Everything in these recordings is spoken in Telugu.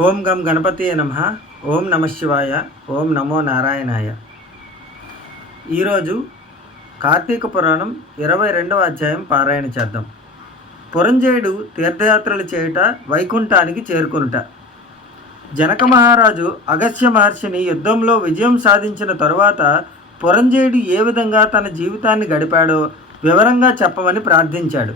ఓం గం గణపతి నమ. ఓం నమ శివాయ. ఓం నమో నారాయణాయ. ఈరోజు కార్తీక పురాణం ఇరవై రెండవ అధ్యాయం పారాయణ చేద్దాం. పురంజయుడు తీర్థయాత్రలు చేయుట వైకుంఠానికి చేరుకునుట. జనక మహారాజు అగస్త్య మహర్షిని యుద్ధంలో విజయం సాధించిన తరువాత పురంజయుడు ఏ విధంగా తన జీవితాన్ని గడిపాడో వివరంగా చెప్పమని ప్రార్థించాడు.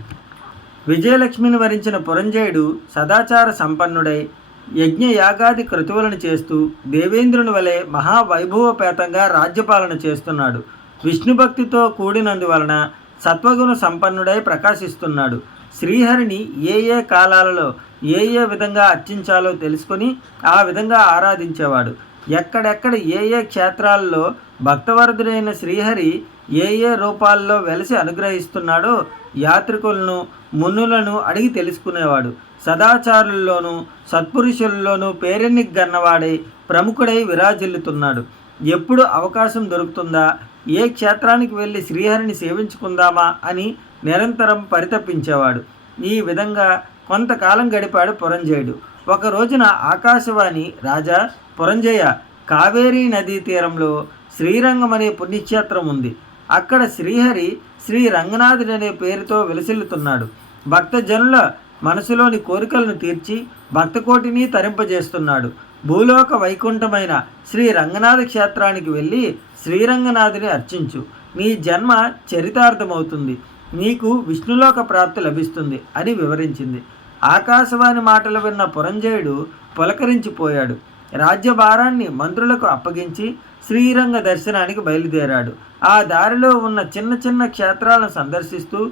విజయలక్ష్మిని వరించిన పురంజయుడు సదాచార సంపన్నుడై యజ్ఞ యాగాది క్రతువులను చేస్తూ దేవేంద్రుని వలె మహావైభవపేతంగా రాజ్యపాలన చేస్తున్నాడు. విష్ణుభక్తితో కూడినందువలన సత్వగుణ సంపన్నుడై ప్రకాశిస్తున్నాడు. శ్రీహరిని ఏ ఏ కాలాలలో ఏ ఏ విధంగా అర్చించాలో తెలుసుకొని ఆ విధంగా ఆరాధించేవాడు. ఎక్కడెక్కడ ఏ ఏ క్షేత్రాల్లో భక్తవరదుడైన శ్రీహరి ఏ ఏ రూపాల్లో వెలసి అనుగ్రహిస్తున్నాడో యాత్రికులను మున్నులను అడిగి తెలుసుకునేవాడు. సదాచారుల్లోనూ సత్పురుషుల్లోనూ పేరెన్నిక గన్నవాడై ప్రముఖుడై విరాజిల్లుతున్నాడు. ఎప్పుడు అవకాశం దొరుకుతుందా? ఏ క్షేత్రానికి వెళ్ళి శ్రీహరిని సేవించుకుందామా అని నిరంతరం పరితపించేవాడు. ఈ విధంగా కొంతకాలం గడిపాడు పురంజయుడు. ఒక రోజున ఆకాశవాణి రాజా పురంజయ కావేరీ నదీ తీరంలో శ్రీరంగం అనే పుణ్యక్షేత్రం ఉంది. అక్కడ శ్రీహరి శ్రీ రంగనాథుడు అనే పేరుతో విలసిల్లుతున్నాడు. భక్తజనుల మనసులోని కోరికలను తీర్చి భక్తకోటిని తరింపజేస్తున్నాడు. భూలోక వైకుంఠమైన శ్రీ రంగనాథ క్షేత్రానికి వెళ్ళి శ్రీరంగనాథుని అర్చించు. నీ జన్మ చరితార్థమవుతుంది. నీకు విష్ణులోక ప్రాప్తి లభిస్తుంది అని వివరించింది. ఆకాశవాణి మాటలు విన్న పురంజయుడు పులకరించిపోయాడు. రాజ్యభారాన్ని మంత్రులకు అప్పగించి శ్రీరంగ దర్శనానికి బయలుదేరాడు. ఆ దారిలో ఉన్న చిన్న చిన్న క్షేత్రాలను సందర్శిస్తూ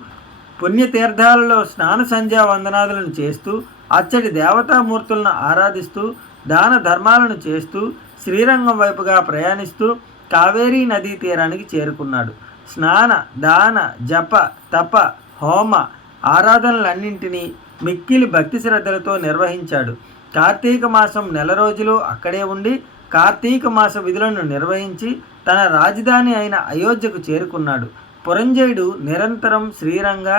పుణ్యతీర్థాలలో స్నాన సంధ్యా వందనాదులను చేస్తూ అచ్చటి దేవతామూర్తులను ఆరాధిస్తూ దాన ధర్మాలను చేస్తూ శ్రీరంగం వైపుగా ప్రయాణిస్తూ కావేరీ నదీ తీరానికి చేరుకున్నాడు. స్నాన దాన జప తప హోమ ఆరాధనలన్నింటినీ మిక్కిలి భక్తి శ్రద్ధలతో నిర్వహించాడు. కార్తీక మాసం నెల రోజులు అక్కడే ఉండి కార్తీక మాస విధులను నిర్వహించి తన రాజధాని అయిన అయోధ్యకు చేరుకున్నాడు. పురంజయుడు నిరంతరం శ్రీరంగ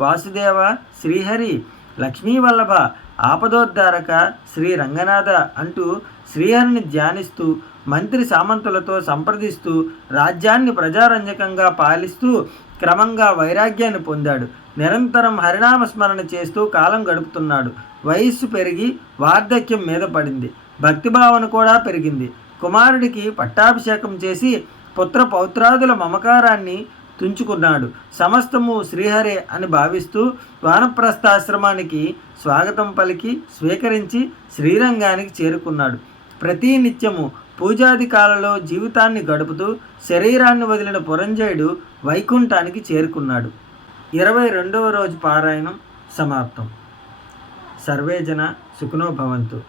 వాసుదేవ శ్రీహరి లక్ష్మీవల్లభ ఆపదోద్ధారక శ్రీ రంగనాథ అంటూ శ్రీహరిని ధ్యానిస్తూ మంత్రి సామంతులతో సంప్రదిస్తూ రాజ్యాన్ని ప్రజారంజకంగా పాలిస్తూ క్రమంగా వైరాగ్యాన్ని పొందాడు. నిరంతరం హరినామ స్మరణ చేస్తూ కాలం గడుపుతున్నాడు. వయస్సు పెరిగి వార్ధక్యం మీద పడింది. భక్తిభావన కూడా పెరిగింది. కుమారుడికి పట్టాభిషేకం చేసి పుత్ర పౌత్రాదుల మమకారాన్ని తుంచుకున్నాడు. సమస్తము శ్రీహరే అని భావిస్తూ వానప్రస్థాశ్రమానికి స్వాగతం పలికి స్వీకరించి శ్రీరంగానికి చేరుకున్నాడు. ప్రతి నిత్యము పూజాది జీవితాన్ని గడుపుతూ శరీరాన్ని వదిలిన పురంజయుడు వైకుంఠానికి చేరుకున్నాడు. ఇరవై రెండవ రోజు పారాయణం సమాప్తం. సర్వేజన సుఖనోభవంతు